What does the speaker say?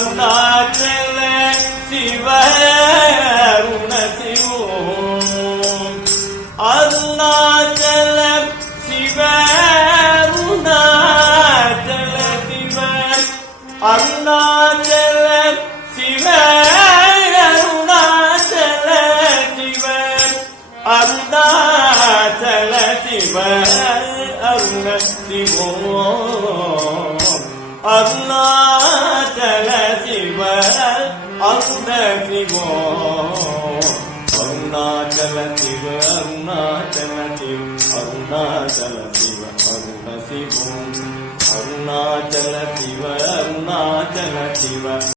Arunachal Shiva Aruna சிவோம் Arunachal Shiva Arunachal Shiva Arunachal Shiva Arunachal Shiva Arunachal Shiva Aruna சிவோம் Arunachal Shiva Aruna சிவோம் Arunachal Shiva Arunachal Shiva Arunachal Shiva Aruna சிவோம் Arunachal Shiva Arunachal Shiva